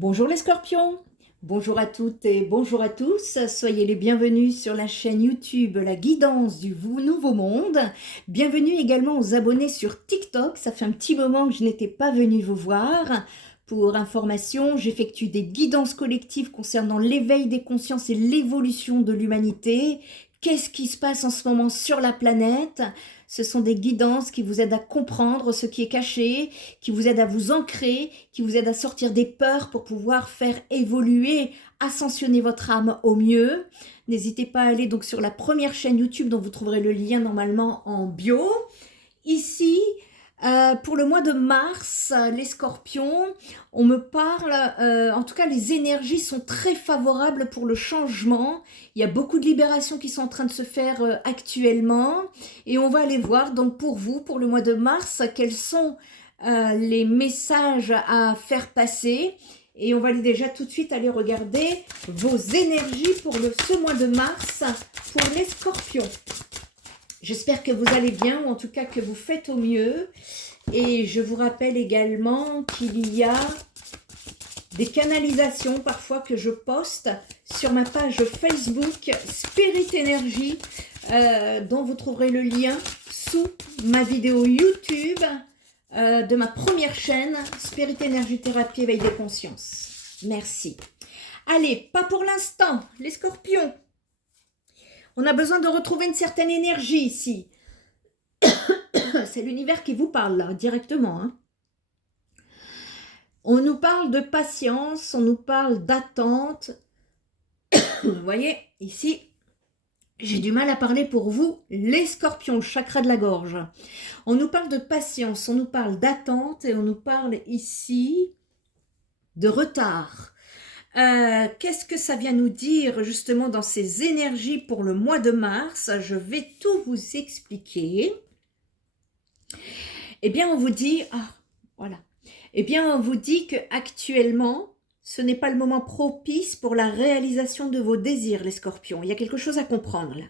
Bonjour les scorpions, bonjour à toutes et bonjour à tous, soyez les bienvenus sur la chaîne YouTube La Guidance du Nouveau Monde. Bienvenue également aux abonnés sur TikTok, ça fait un petit moment que je n'étais pas venue vous voir. Pour information, j'effectue des guidances collectives concernant l'éveil des consciences et l'évolution de l'humanité. Qu'est-ce qui se passe en ce moment sur la planète? Ce sont des guidances qui vous aident à comprendre ce qui est caché, qui vous aident à vous ancrer, qui vous aident à sortir des peurs pour pouvoir faire évoluer, ascensionner votre âme au mieux. N'hésitez pas à aller donc sur la première chaîne YouTube dont vous trouverez le lien normalement en bio. Ici, pour le mois de mars, les scorpions, on me parle, en tout cas les énergies sont très favorables pour le changement. Il y a beaucoup de libérations qui sont en train de se faire actuellement. Et on va aller voir donc pour vous, pour le mois de mars, quels sont les messages à faire passer. Et on va aller déjà tout de suite aller regarder vos énergies pour ce mois de mars pour les scorpions. J'espère que vous allez bien, ou en tout cas que vous faites au mieux. Et je vous rappelle également qu'il y a des canalisations parfois que je poste sur ma page Facebook Spirit Energy, dont vous trouverez le lien sous ma vidéo YouTube de ma première chaîne Spirit Energy Thérapie Éveil des Consciences. Merci. Allez, pas pour l'instant, les scorpions. On a besoin de retrouver une certaine énergie ici. C'est l'univers qui vous parle là, directement. Hein. On nous parle de patience, on nous parle d'attente. Vous voyez, ici, j'ai du mal à parler pour vous, les scorpions, le chakra de la gorge. On nous parle de patience, on nous parle d'attente et on nous parle ici de retard. Qu'est-ce que ça vient nous dire justement dans ces énergies pour le mois de mars? Je vais tout vous expliquer. Eh bien, on vous dit, voilà. Eh bien, on vous dit qu'actuellement, ce n'est pas le moment propice pour la réalisation de vos désirs, les scorpions. Il y a quelque chose à comprendre là.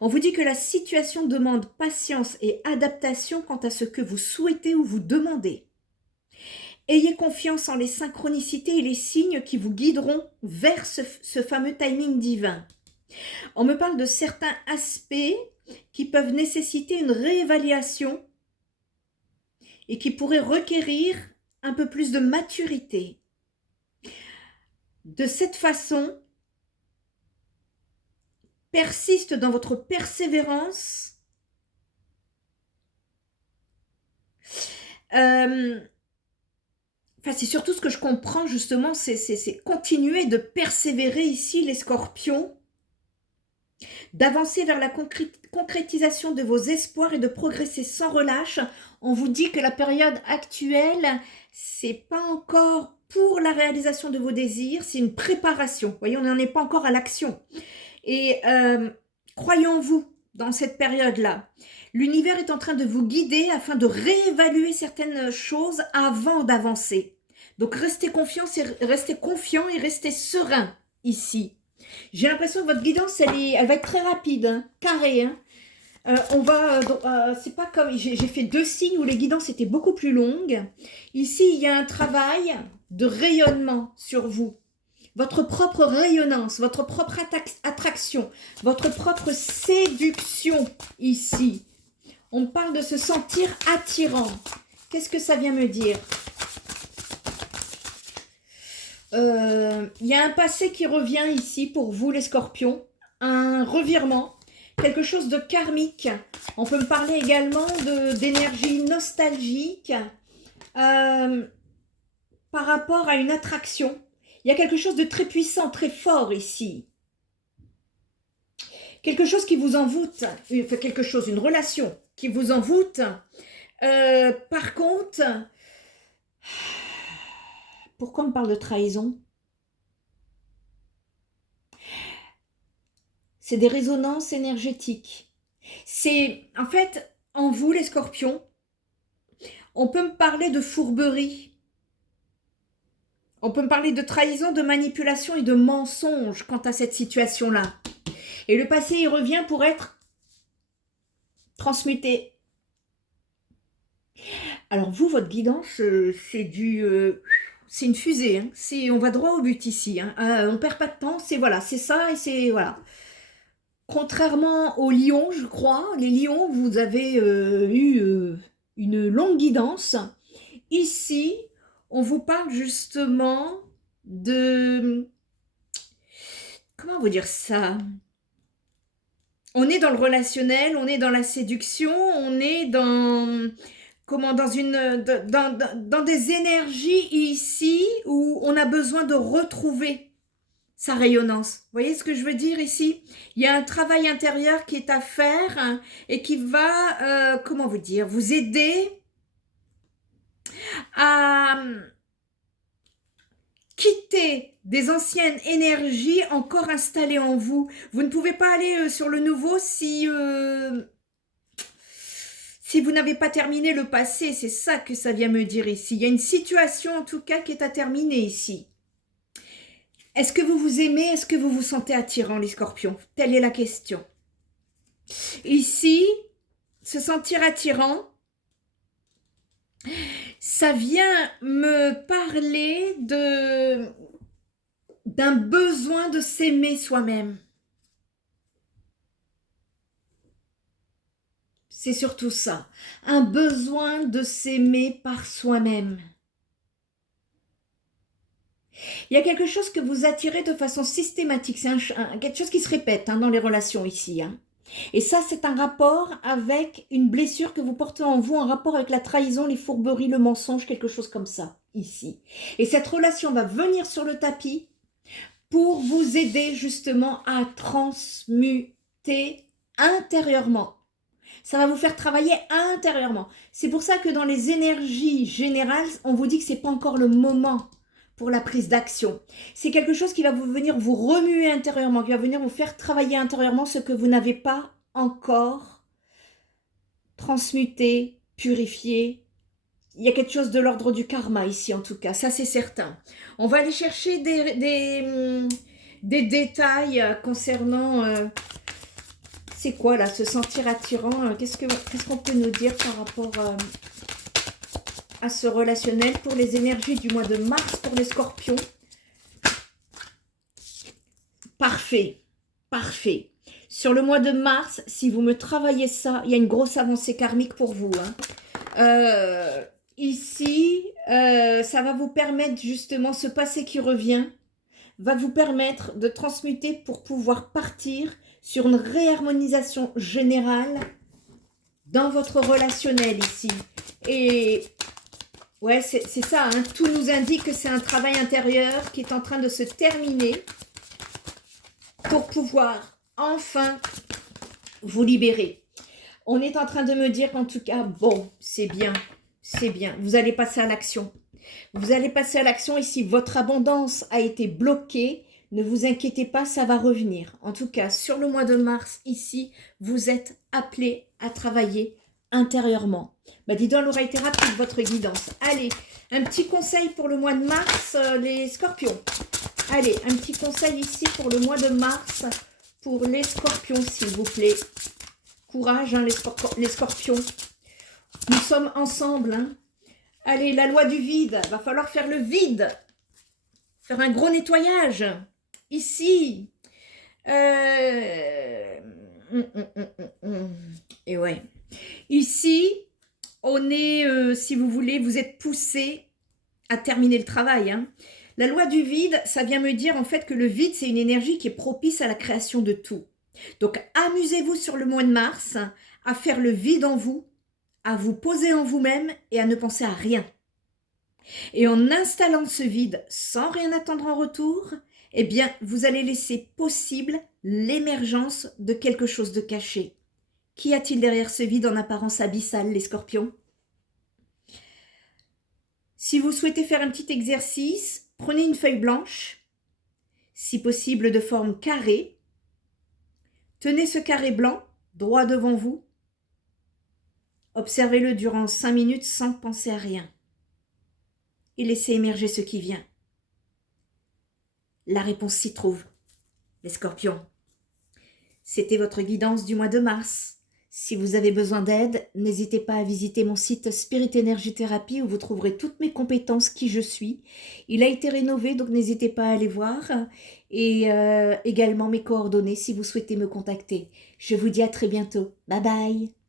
On vous dit que la situation demande patience et adaptation quant à ce que vous souhaitez ou vous demandez. Ayez confiance en les synchronicités et les signes qui vous guideront vers ce fameux timing divin. On me parle de certains aspects qui peuvent nécessiter une réévaluation et qui pourraient requérir un peu plus de maturité. De cette façon, persiste dans votre persévérance. C'est surtout ce que je comprends justement, c'est continuer de persévérer ici les scorpions, d'avancer vers la concrétisation de vos espoirs et de progresser sans relâche. On vous dit que la période actuelle, c'est pas encore pour la réalisation de vos désirs, c'est une préparation. Vous voyez, on n'en est pas encore à l'action. Et croyons-vous, dans cette période-là, l'univers est en train de vous guider afin de réévaluer certaines choses avant d'avancer. Donc restez confiants et restez serein ici. J'ai l'impression que votre guidance, elle va être très rapide, hein, carrée. Hein. C'est pas comme, j'ai fait 2 signes où les guidances étaient beaucoup plus longues. Ici, il y a un travail de rayonnement sur vous. Votre propre rayonnance, votre propre attraction, votre propre séduction ici. On parle de se sentir attirant. Qu'est-ce que ça vient me dire? Il y a un passé qui revient ici pour vous les scorpions, un revirement, quelque chose de karmique. On peut me parler également d'énergie nostalgique par rapport à une attraction. Il y a quelque chose de très puissant, très fort ici. Quelque chose qui vous envoûte, une relation qui vous envoûte. Par contre, pourquoi on me parle de trahison? C'est des résonances énergétiques. C'est, en fait, en vous les scorpions, on peut me parler de fourberie. On peut me parler de trahison, de manipulation et de mensonge quant à cette situation-là. Et le passé, il revient pour être transmuté. Alors vous, votre guidance, c'est une fusée, hein. On va droit au but ici, hein. On perd pas de temps, c'est voilà, c'est ça et c'est voilà. Contrairement aux lions, je crois, les lions, vous avez eu une longue guidance. Ici, on vous parle justement de... Comment vous dire ça? On est dans le relationnel, on est dans la séduction, on est dans... Comment, dans des énergies ici où on a besoin de retrouver sa rayonnance. Vous voyez ce que je veux dire ici? Il y a un travail intérieur qui est à faire, hein, et qui va, comment vous dire, vous aider à quitter des anciennes énergies encore installées en vous. Vous ne pouvez pas aller sur le nouveau si vous n'avez pas terminé le passé. C'est ça que ça vient me dire ici. Il y a une situation en tout cas qui est à terminer ici. Est-ce que vous vous aimez? Est-ce que vous vous sentez attirant, les scorpions? Telle est la question. Ici, se sentir attirant, ça vient me parler d'un besoin de s'aimer soi-même. C'est surtout ça, un besoin de s'aimer par soi-même. Il y a quelque chose que vous attirez de façon systématique, c'est quelque chose qui se répète, hein, dans les relations ici, hein. Et ça, c'est un rapport avec une blessure que vous portez en vous, un rapport avec la trahison, les fourberies, le mensonge, quelque chose comme ça, ici. Et cette relation va venir sur le tapis pour vous aider justement à transmuter intérieurement. Ça va vous faire travailler intérieurement. C'est pour ça que dans les énergies générales, on vous dit que ce n'est pas encore le moment pour la prise d'action. C'est quelque chose qui va venir vous remuer intérieurement, qui va venir vous faire travailler intérieurement ce que vous n'avez pas encore transmuté, purifié. Il y a quelque chose de l'ordre du karma ici en tout cas, ça c'est certain. On va aller chercher des détails concernant... c'est quoi là, se sentir attirant? Qu'est-ce qu'on peut nous dire par rapport à ce relationnel pour les énergies du mois de mars pour les scorpions? Parfait, parfait. Sur le mois de mars, si vous me travaillez ça, il y a une grosse avancée karmique pour vous, hein. Ici, ça va vous permettre justement, ce passé qui revient, va vous permettre de transmuter pour pouvoir partir sur une réharmonisation générale dans votre relationnel ici. Et ouais, c'est ça, hein, tout nous indique que c'est un travail intérieur qui est en train de se terminer pour pouvoir enfin vous libérer. On est en train de me dire qu'en tout cas, bon, c'est bien, vous allez passer à l'action. Vous allez passer à l'action ici, votre abondance a été bloquée. Ne vous inquiétez pas, ça va revenir. En tout cas, sur le mois de mars, ici, vous êtes appelés à travailler intérieurement. Bah, dis donc, elle aura été rapide, votre guidance. Allez, un petit conseil pour le mois de mars, les scorpions. Allez, un petit conseil ici pour le mois de mars, pour les scorpions, s'il vous plaît. Courage, hein, les scorpions. Nous sommes ensemble, hein. Allez, la loi du vide, va falloir faire le vide. Faire un gros nettoyage. Ici. Et ouais. Ici, on est, si vous voulez, vous êtes poussé à terminer le travail, hein. La loi du vide, ça vient me dire en fait que le vide, c'est une énergie qui est propice à la création de tout. Donc, amusez-vous sur le mois de mars à faire le vide en vous, à vous poser en vous-même et à ne penser à rien. Et en installant ce vide sans rien attendre en retour, eh bien, vous allez laisser possible l'émergence de quelque chose de caché. Qu'y a-t-il derrière ce vide en apparence abyssale, les scorpions? Si vous souhaitez faire un petit exercice, prenez une feuille blanche, si possible de forme carrée. Tenez ce carré blanc droit devant vous. Observez-le durant 5 minutes sans penser à rien. Et laissez émerger ce qui vient. La réponse s'y trouve, les scorpions. C'était votre guidance du mois de mars. Si vous avez besoin d'aide, n'hésitez pas à visiter mon site Spirit Energy Therapy où vous trouverez toutes mes compétences, qui je suis. Il a été rénové, donc n'hésitez pas à aller voir. Et également mes coordonnées si vous souhaitez me contacter. Je vous dis à très bientôt. Bye bye.